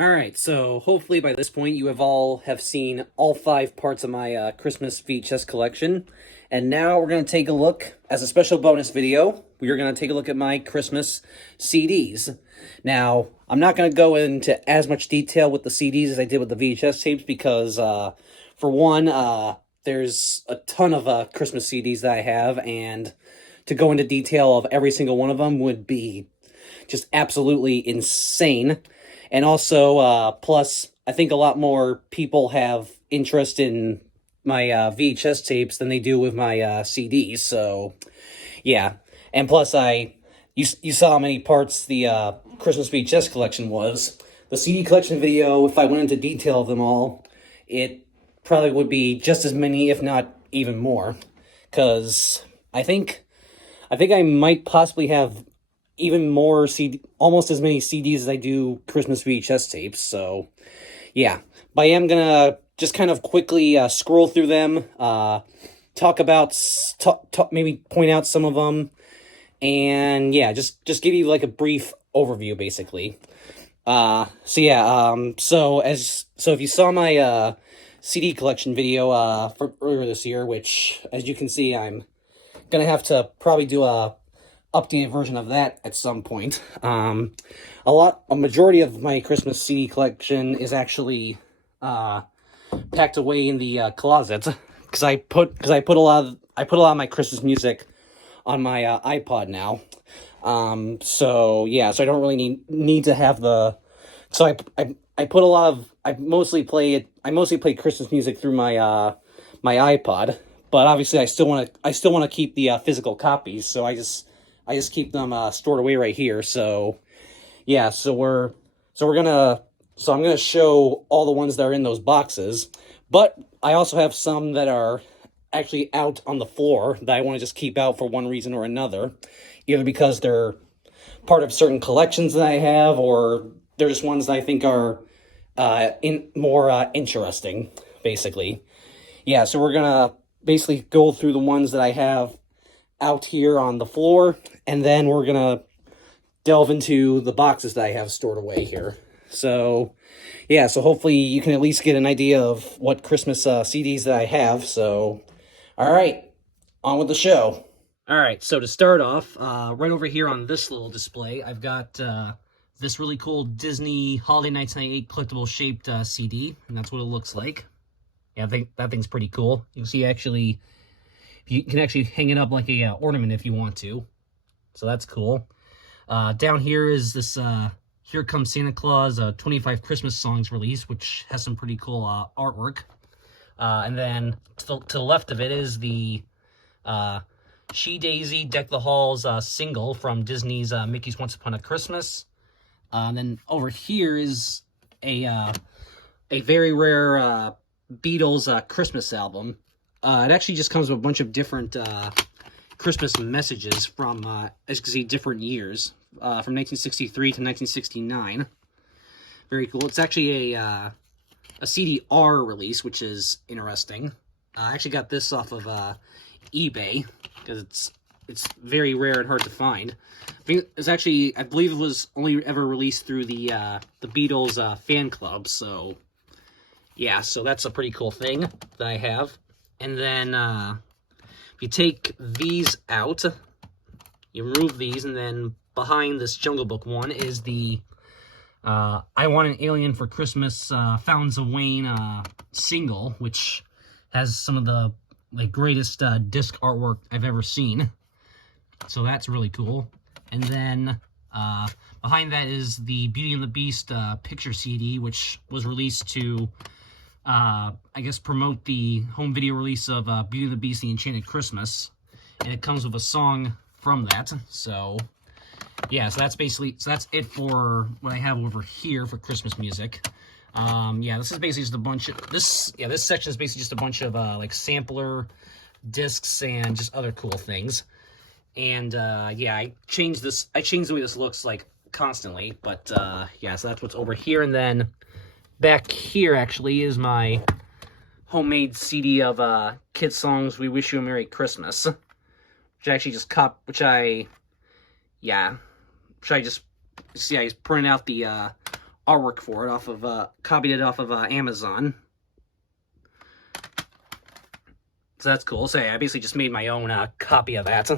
Alright, so hopefully by this point you have seen all 5 parts of my Christmas VHS collection. And now we're going to take a look, as a special bonus video, we're going to take a look at my Christmas CDs. Now, I'm not going to go into as much detail with the CDs as I did with the VHS tapes because, for one, there's a ton of Christmas CDs that I have, and to go into detail of every single one of them would be just absolutely insane. And also, plus, I think a lot more people have interest in my VHS tapes than they do with my CDs. So, yeah. And plus, you saw how many parts the Christmas VHS collection was. The CD collection video, if I went into detail of them all, it probably would be just as many, if not even more. Because I think I might possibly have even more almost as many CDs as I do Christmas VHS tapes. So, yeah. But I am gonna just kind of quickly scroll through them, maybe point out some of them, and yeah, just give you like a brief overview, basically. So if you saw my CD collection video from earlier this year, which as you can see, I'm gonna have to probably do a updated version of that at some point. A majority of my Christmas CD collection is actually packed away in the closet because I put a lot of my Christmas music on my iPod now. So yeah, so I don't really need to have the. So I put a lot of I mostly play Christmas music through my my iPod, but obviously I still want to keep the physical copies, so I just keep them stored away right here. So yeah, so I'm gonna show all the ones that are in those boxes, but I also have some that are actually out on the floor that I want to just keep out for one reason or another, either because they're part of certain collections that I have, or they're just ones that I think are interesting, basically. Yeah, so we're gonna basically go through the ones that I have out here on the floor, and then we're gonna delve into the boxes that I have stored away here. So, yeah, so hopefully you can at least get an idea of what Christmas CDs that I have. So, all right, on with the show. All right, so to start off, right over here on this little display, I've got this really cool Disney Holiday Nights 98 collectible shaped CD, and that's what it looks like. Yeah, I think that thing's pretty cool. You can see you can actually hang it up like a ornament if you want to. So that's cool. Down here is this Here Comes Santa Claus 25 Christmas Songs release, which has some pretty cool artwork. And then to the left of it is the She Daisy Deck the Halls single from Disney's Mickey's Once Upon a Christmas. And then over here is a very rare Beatles Christmas album. It actually just comes with a bunch of different Christmas messages from, as you can see, different years, from 1963 to 1969. Very cool. It's actually a CDR release, which is interesting. I actually got this off of eBay because it's very rare and hard to find. I believe it was only ever released through the Beatles fan club. So yeah, so that's a pretty cool thing that I have. And then if you take these out, you remove these, and then behind this Jungle Book one is the I Want an Alien for Christmas Fountains of Wayne single, which has some of the greatest disc artwork I've ever seen. So that's really cool. And then behind that is the Beauty and the Beast picture CD, which was released to I guess promote the home video release of Beauty and the Beast: The Enchanted Christmas, and it comes with a song from that. So yeah, so that's it for what I have over here for Christmas music. Yeah, this is basically just a bunch of this section is basically just a bunch of sampler discs and just other cool things. And yeah, I changed the way this looks constantly, but yeah, so that's what's over here. And then back here actually is my homemade CD of Kids Songs We Wish You a Merry Christmas, which I actually just I just printed out the artwork for it off of, copied it off of Amazon. So that's cool. So yeah, I basically just made my own copy of that.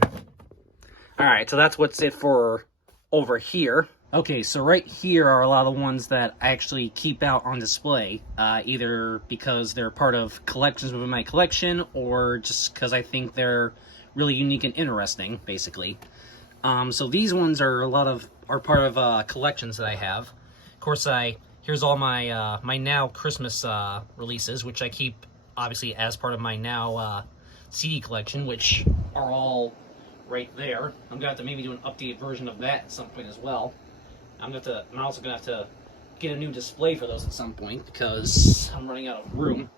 Alright, so that's what's it for over here. Okay, so right here are a lot of the ones that I actually keep out on display, either because they're part of collections within my collection, or just because I think they're really unique and interesting, basically. So these ones are part of collections that I have. Of course, here's all my my Now Christmas releases, which I keep obviously as part of my Now CD collection, which are all right there. I'm gonna have to maybe do an updated version of that at some point as well. I'm also gonna have to get a new display for those at some point because I'm running out of room.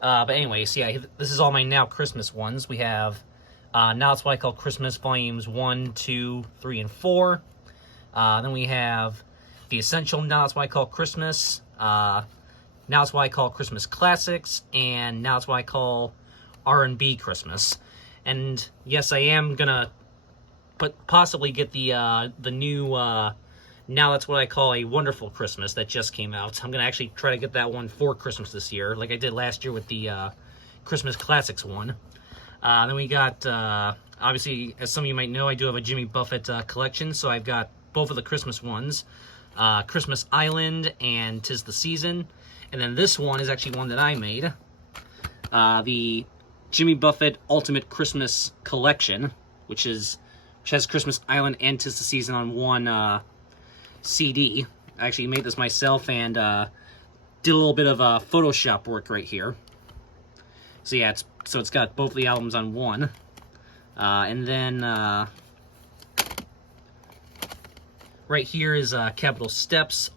But anyways, yeah, this is all my Now Christmas ones. We have Now It's What I Call Christmas Volumes 1, 2, 3, and 4. Then we have the Essential Now It's What I Call Christmas, Now It's What I Call Christmas Classics, and Now It's What I Call R&B Christmas. And yes, I am gonna possibly get the new Now That's What I Call a Wonderful Christmas that just came out. I'm gonna actually try to get that one for Christmas this year, like I did last year with the Christmas Classics one. Then we got, obviously, as some of you might know, I do have a Jimmy Buffett collection, so I've got both of the Christmas ones, Christmas Island and 'Tis the Season. And then this one is actually one that I made, the Jimmy Buffett Ultimate Christmas Collection, which has Christmas Island and 'Tis the Season on one CD. I actually made this myself and did a little bit of Photoshop work right here. So yeah, it's got both the albums on one. And then right here is Capitol Steps.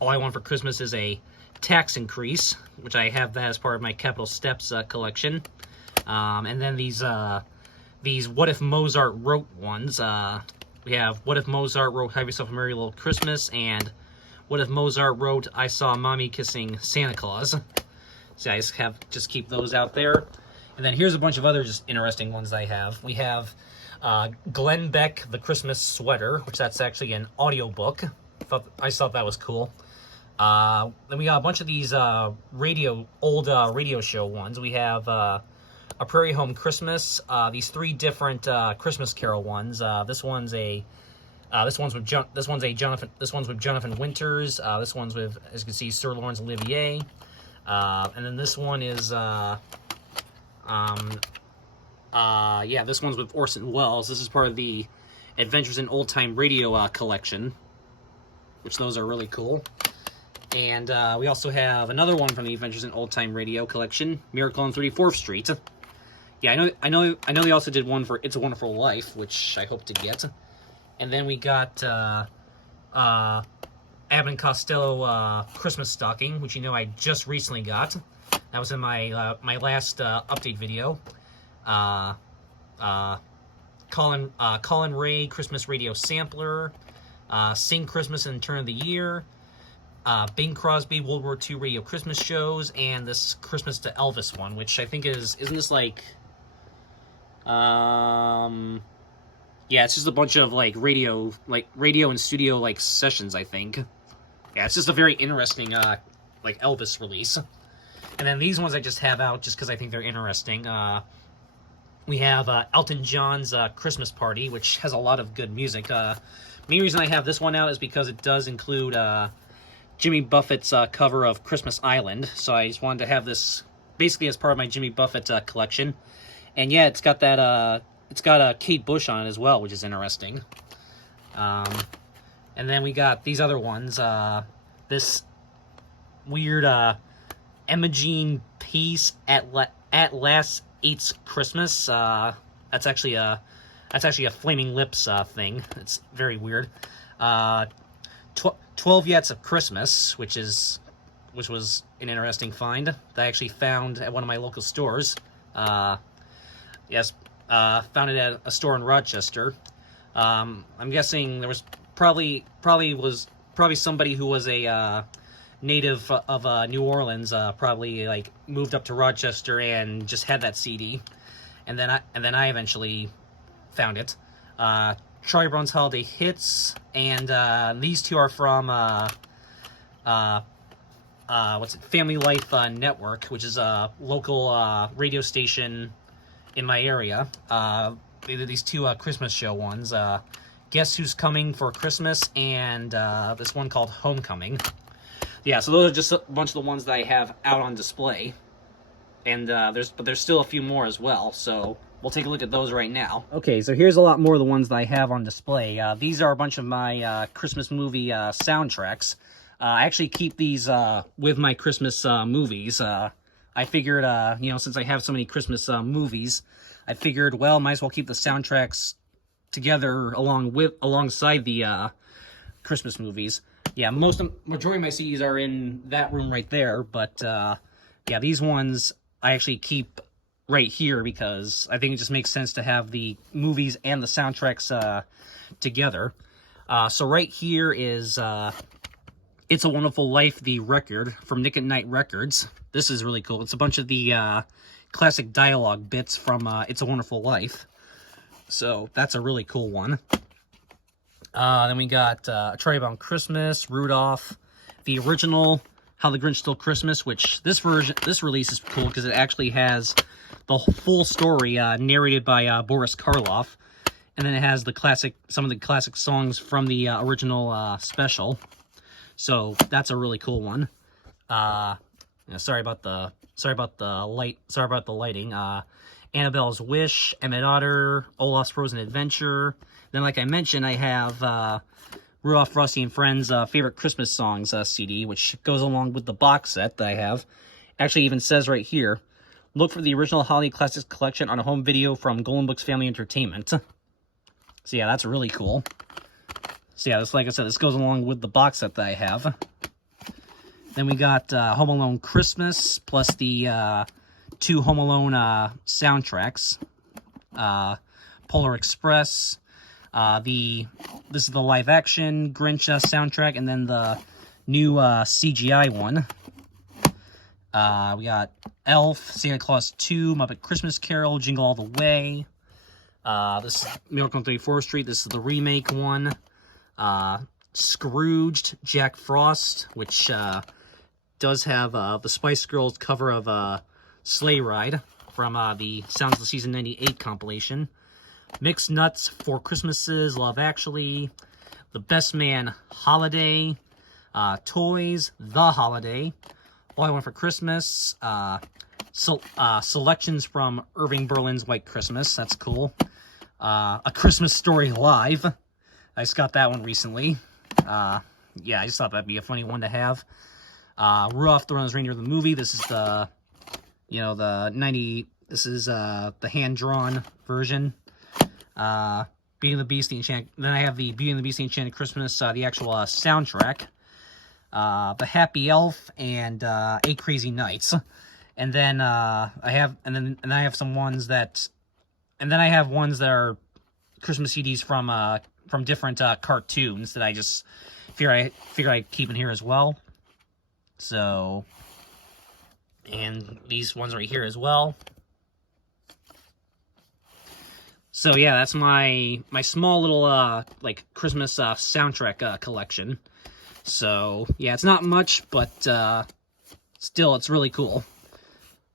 All I Want for Christmas is a tax increase, which I have that as part of my Capitol Steps collection. And then these What If Mozart Wrote ones. We have What If Mozart Wrote Have Yourself a Merry Little Christmas, and What If Mozart Wrote I Saw Mommy Kissing Santa Claus. So I just keep those out there. And then here's a bunch of other just interesting ones I have. We have Glenn Beck, The Christmas Sweater, which that's actually an audiobook. I thought that was cool. Then we got a bunch of these old radio show ones. We have A Prairie Home Christmas. These three different Christmas Carol ones. This one's with Jonathan Winters. This one's with, as you can see, Sir Laurence Olivier. And then this one is this one's with Orson Welles. This is part of the Adventures in Old Time Radio collection, which those are really cool. And we also have another one from the Adventures in Old Time Radio collection, Miracle on 34th Street. Yeah, I know they also did one for It's a Wonderful Life, which I hope to get. And then we got Abbott and Costello Christmas Stocking, which I just recently got. That was in my my last update video. Colin Ray Christmas Radio Sampler, Sing Christmas and Turn of the Year, Bing Crosby World War II Radio Christmas Shows, and this Christmas to Elvis one, which I think isn't this like, yeah, it's just a bunch of radio and studio sessions, I think. Yeah, it's just a very interesting Elvis release. And then these ones I just have out just because I think they're interesting. We have Elton John's Christmas Party, which has a lot of good music. Main reason I have this one out is because it does include Jimmy Buffett's cover of Christmas Island. So I just wanted to have this basically as part of my Jimmy Buffett collection. And yeah, it's got that it's got Kate Bush on it as well, which is interesting. And then we got these other ones. This weird Imogene Peace at Last Eats Christmas. That's actually a Flaming Lips thing. It's very weird. 12 Yets of Christmas, which was an interesting find that I actually found at one of my local stores. Yes, found it at a store in Rochester. I'm guessing there was probably somebody who was a native of New Orleans, probably moved up to Rochester and just had that CD, and then I eventually found it. Charlie Brown's Holiday Hits, and these two are from Family Life Network, which is a local radio station in my area. They did these two Christmas show ones. Guess Who's Coming for Christmas, and this one called Homecoming. Yeah, so those are just a bunch of the ones that I have out on display, and there's still a few more as well. So we'll take a look at those right now. Okay, so here's a lot more of the ones that I have on display. These are a bunch of my Christmas movie soundtracks. I actually keep these with my Christmas movies. I figured, since I have so many Christmas movies, I figured, well, might as well keep the soundtracks together alongside the Christmas movies. Yeah, majority of my CDs are in that room right there, but yeah, these ones I actually keep right here because I think it just makes sense to have the movies and the soundtracks together. So right here is It's a Wonderful Life, the record from Nick at Night Records. This is really cool. It's a bunch of the classic dialogue bits from It's a Wonderful Life. So that's a really cool one. Then we got A Try About Christmas, Rudolph, the original How the Grinch Stole Christmas, which this release is cool because it actually has the full story narrated by Boris Karloff, and then it has some of the classic songs from the original special. So that's a really cool one. Sorry about the lighting. Annabelle's Wish, Emmett Otter, Olaf's Frozen Adventure. Then, like I mentioned, I have Rudolph, Rusty, and Friends' Favorite Christmas Songs CD, which goes along with the box set that I have. Actually, even says right here, look for the original Holiday Classics collection on a home video from Golden Books Family Entertainment. So yeah, that's really cool. So yeah, like I said, this goes along with the box set that I have. Then we got Home Alone Christmas, plus the 2 Home Alone soundtracks. Polar Express, this is the live action Grinch soundtrack, and then the new CGI one. We got Elf, Santa Claus 2, Muppet Christmas Carol, Jingle All the Way. This is Miracle on 34th Street. This is the remake one. Scrooged, Jack Frost, which does have the Spice Girls cover of Sleigh Ride from the Sounds of the Season 98 compilation. Mixed Nuts, Four Christmases, Love Actually, The Best Man Holiday, Toys, The Holiday, All I Want for Christmas, selections from Irving Berlin's White Christmas, that's cool. A Christmas Story Live, I just got that one recently. Yeah, I just thought that'd be a funny one to have. Rudolph the Red-Nosed Reindeer, the movie, this is the, this is the hand-drawn version. Beauty and the Beast, then I have the Beauty and the Beast, the Enchanted Christmas, the actual soundtrack, The Happy Elf, and 8 Crazy Nights. And then I have some ones that, and then I have ones that are Christmas CDs from different cartoons that I just figure I'd keep in here as well. So, and these ones right here as well. So yeah, that's my small little like Christmas soundtrack collection. So yeah, it's not much, but still, it's really cool.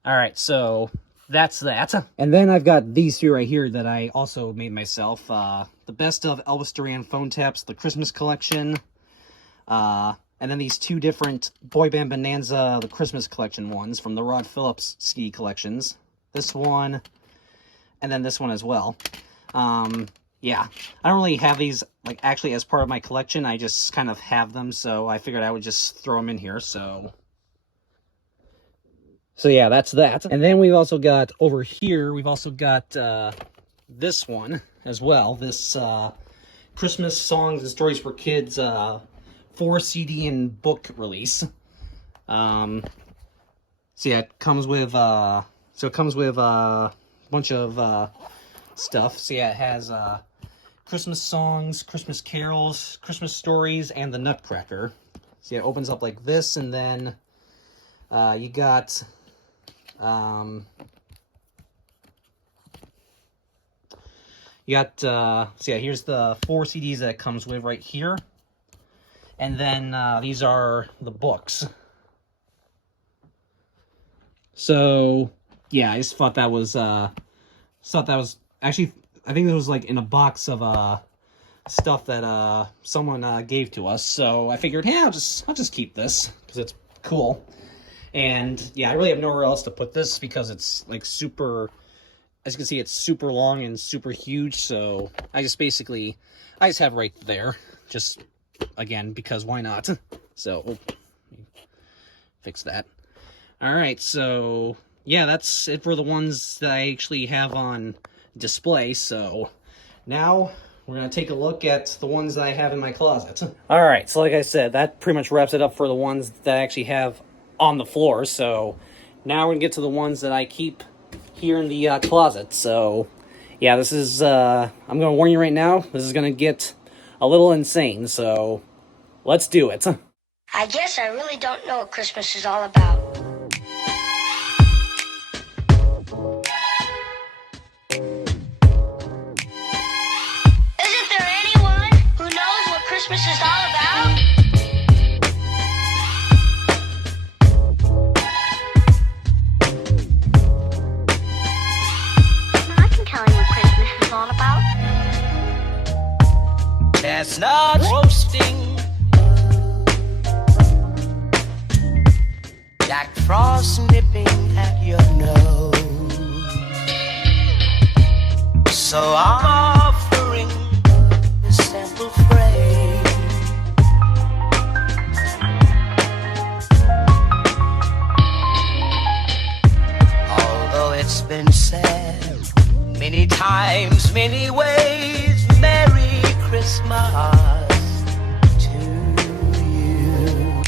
All right, so that's that. And then I've got these two right here that I also made myself. The Best of Elvis Duran Phone Taps, the Christmas collection. And then these two different Boy Band Bonanza, the Christmas collection ones from the Rod Phillips ski collections. This one, and then this one as well. Yeah, I don't really have these, like, actually as part of my collection. I just kind of have them, so I figured I would just throw them in here, so yeah, that's that. And then we've also got, over here, we've also got this one as well. This Christmas Songs and Stories for Kids 4 CD and book release. So yeah, it comes with a bunch of stuff. So yeah, it has Christmas songs, Christmas carols, Christmas stories, and the Nutcracker. So yeah, it opens up like this, and then you got so yeah, here's the 4 CDs that it comes with right here. And then these are the books. So yeah, I just thought that was actually, I think it was like in a box of stuff that someone gave to us. So I figured, hey, I'll just keep this because it's cool. And yeah, I really have nowhere else to put this because it's like super, as you can see, it's super long and super huge. So I just have right there, just again, because why not? So fix that. All right, so yeah, that's it for the ones that I actually have on display. So now we're going to take a look at the ones that I have in my closet. All right, so like I said, that pretty much wraps it up for the ones that I actually have on the floor. So now we're going to get to the ones that I keep here in the closet. So yeah, this is, I'm going to warn you right now, this is going to get a little insane. So let's do it. I guess I really don't know what Christmas is all about. Isn't there anyone who knows what Christmas is all about? I can tell you what Christmas is all about. Chestnut roasting, Jack Frost nipping at your nose. So I'm offering this simple phrase. Although it's been said many times, many ways, Merry Christmas to you.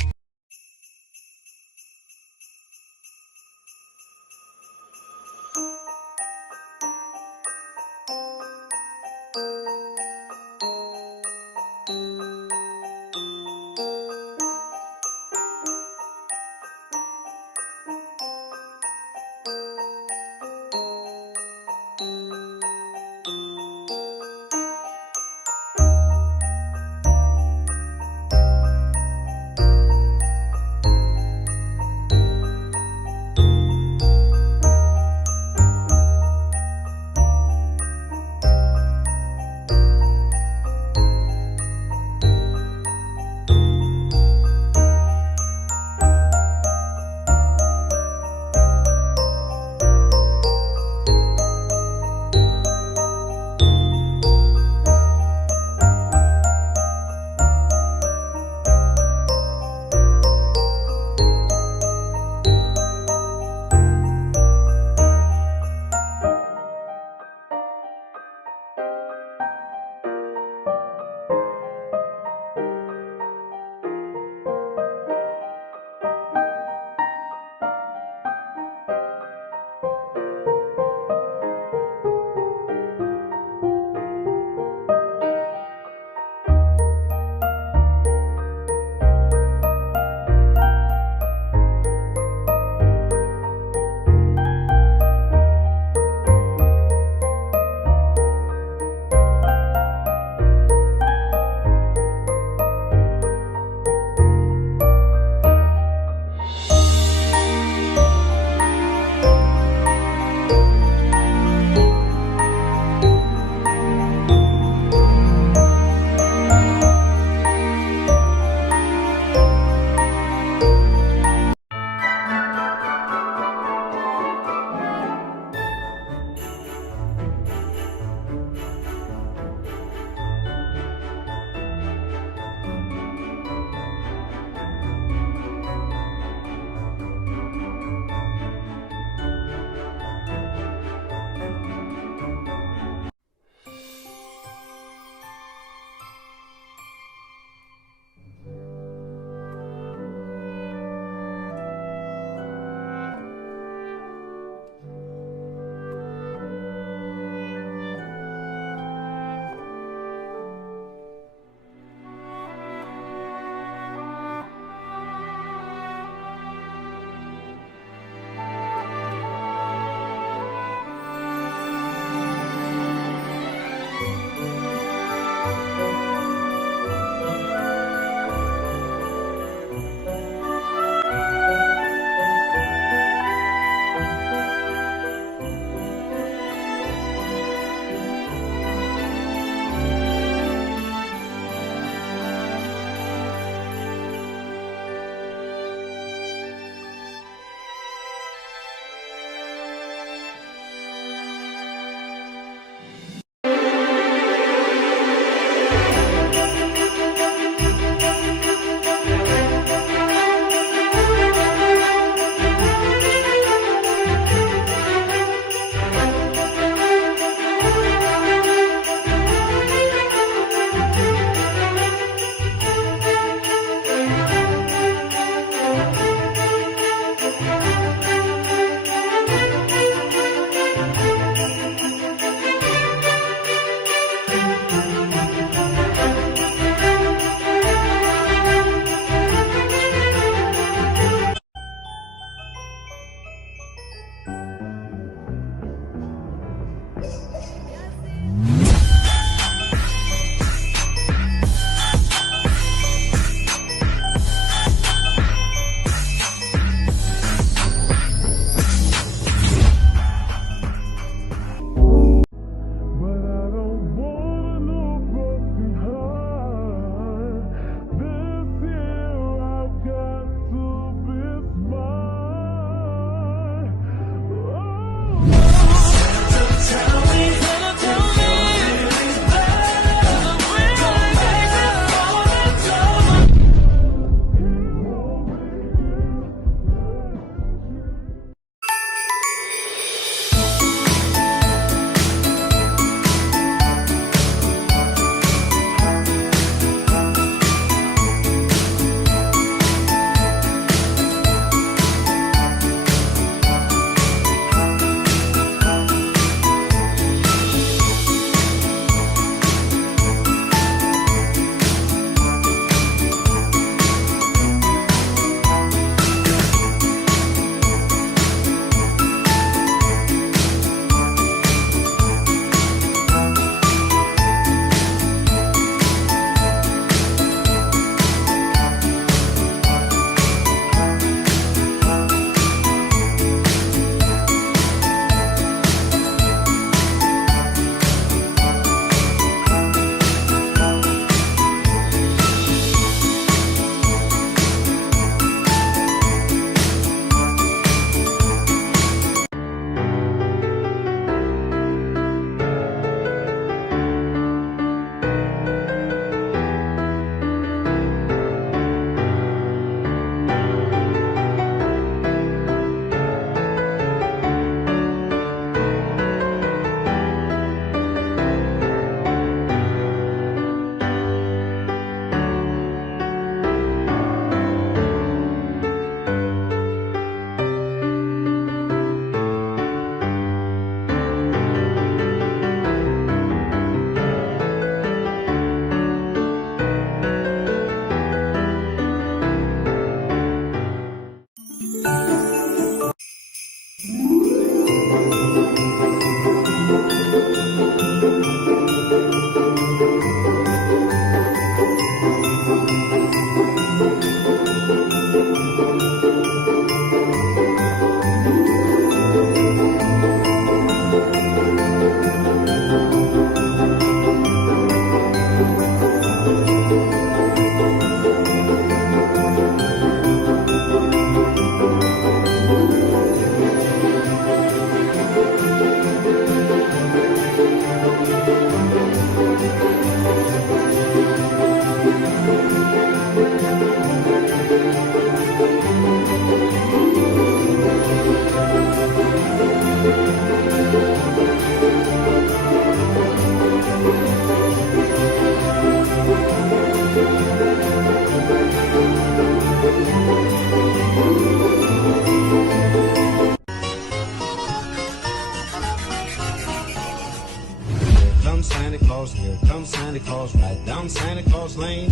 Comes Santa Claus, here comes Santa Claus, right down Santa Claus Lane.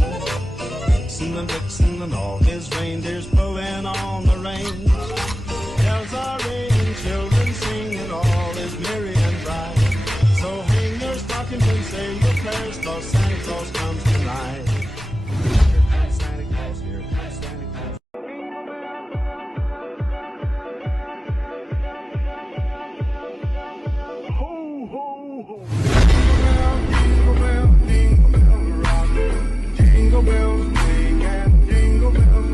Vixen and Vixen and all his reindeers pulling on the reins. Bells are ringing, children singing, all is merry and bright. So hang your stockings and say your prayers, 'cause Santa Claus comes tonight. Here comes Santa Claus, here comes Santa Claus. Ho, ho, ho. Jingle bells, jingle bells rock. Jingle bells ring and jingle bells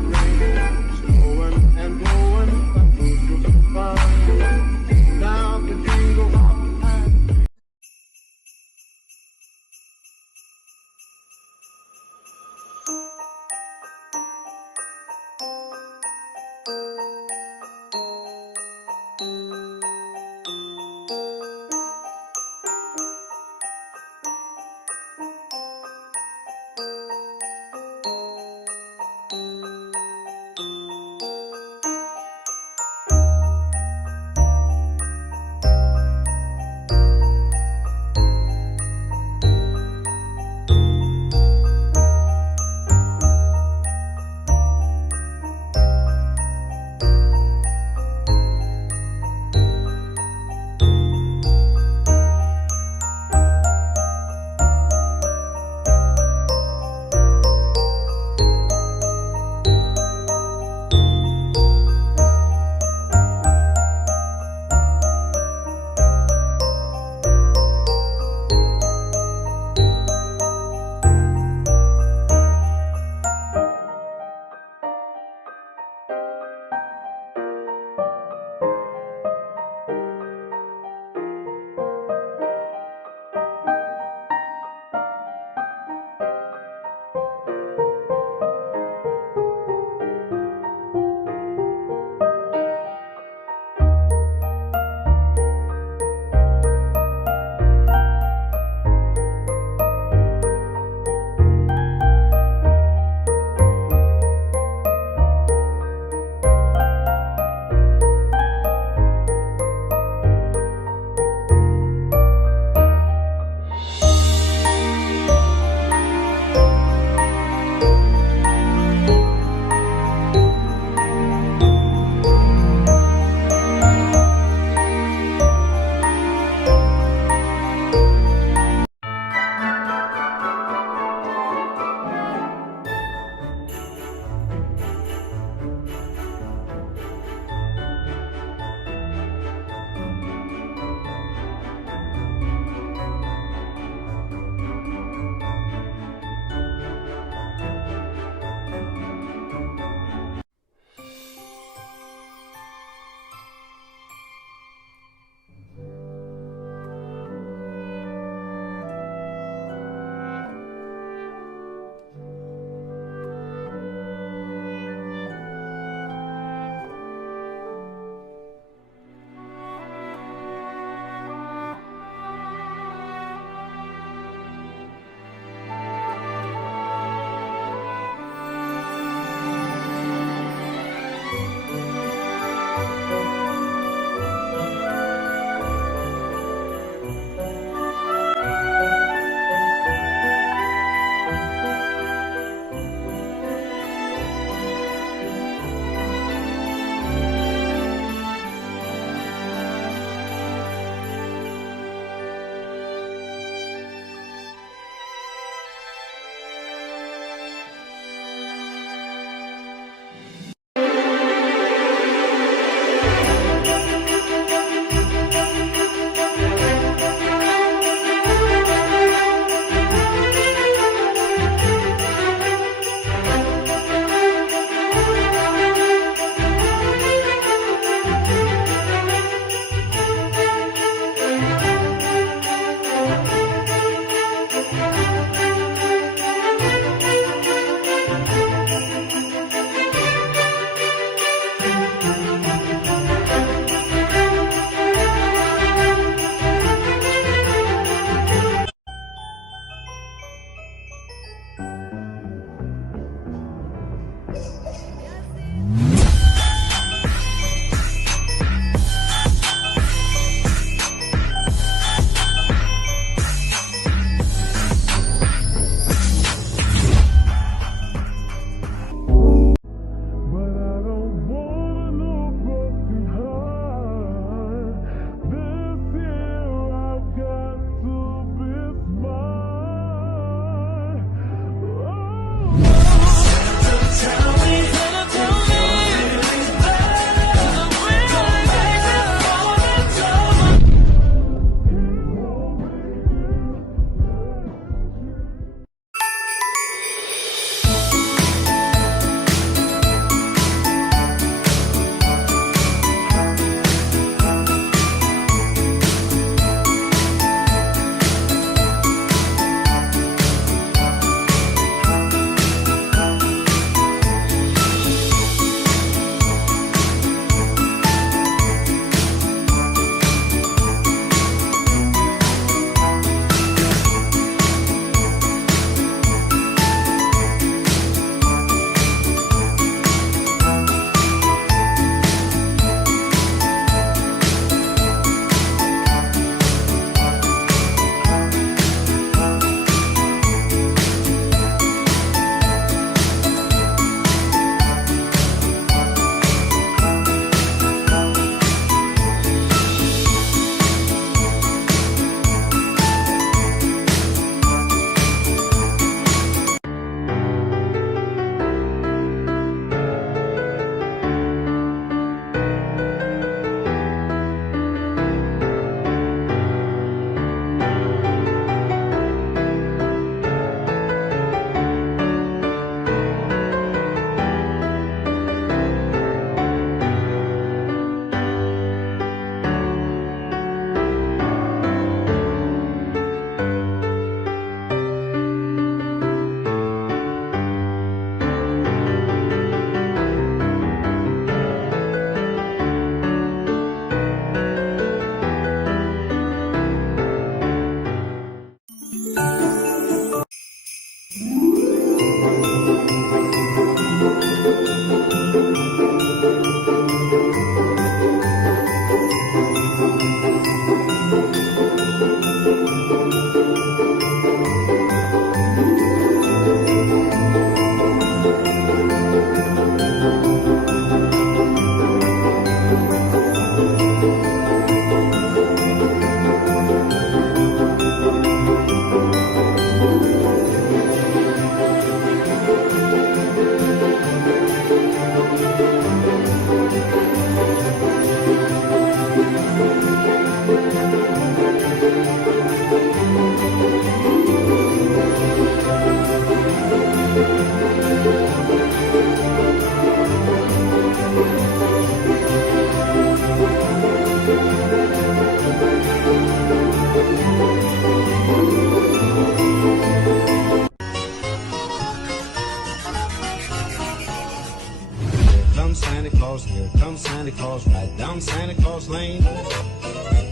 Claus, here comes Santa Claus, right down Santa Claus Lane.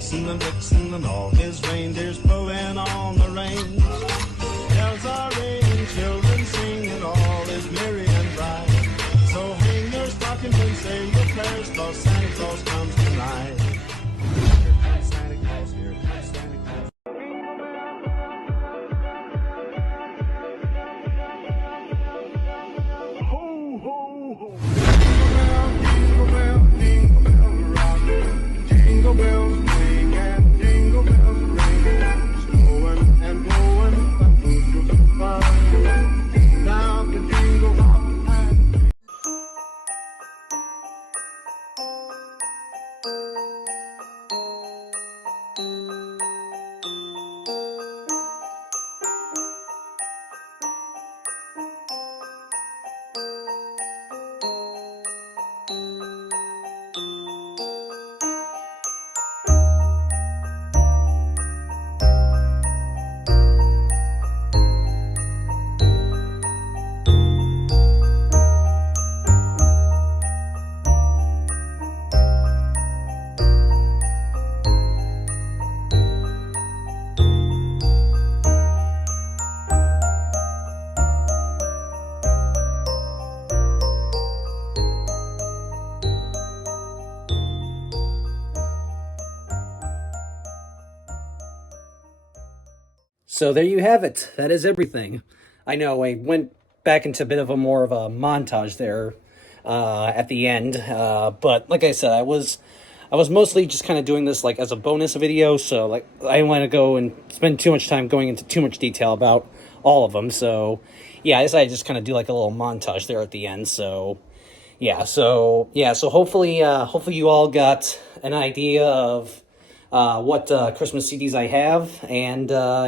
Vixen and all his reindeers pulling on the reins. Bells are ringing, children singing, all is merry and bright. So hang your stockings and say your prayers, 'cause Santa Claus comes tonight. Here comes Santa Claus, here comes Santa Claus. Ho, ho, ho. Jingle bell, jingle bell rock. Jingle bells ring and jingle bells ring. Snowing and blowing, a bushel of fun. Down the jingle hop and So there you have it. That is everything. I know I went back into a bit of a more of a montage there at the end, but like I said, I was mostly just kind of doing this like as a bonus video. So like I didn't want to go and spend too much time going into too much detail about all of them. So yeah, I decided to just kind of do like a little montage there at the end. So hopefully you all got an idea of what Christmas CDs I have, and not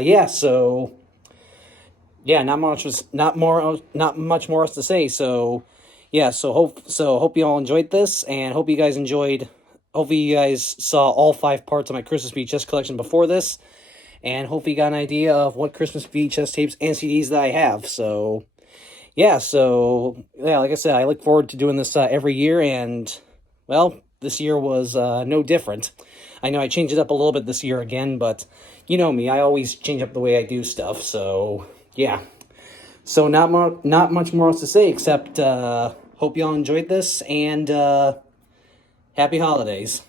much more else to say. So hope you all enjoyed this, and hopefully you guys saw all 5 parts of my Christmas VHS collection before this, and hopefully you got an idea of what Christmas VHS tapes and CDs that I have. So like I said, I look forward to doing this every year, and well, this year was no different. I know I changed it up a little bit this year again, but you know me, I always change up the way I do stuff. So yeah, so not much more else to say except hope y'all enjoyed this, and happy holidays.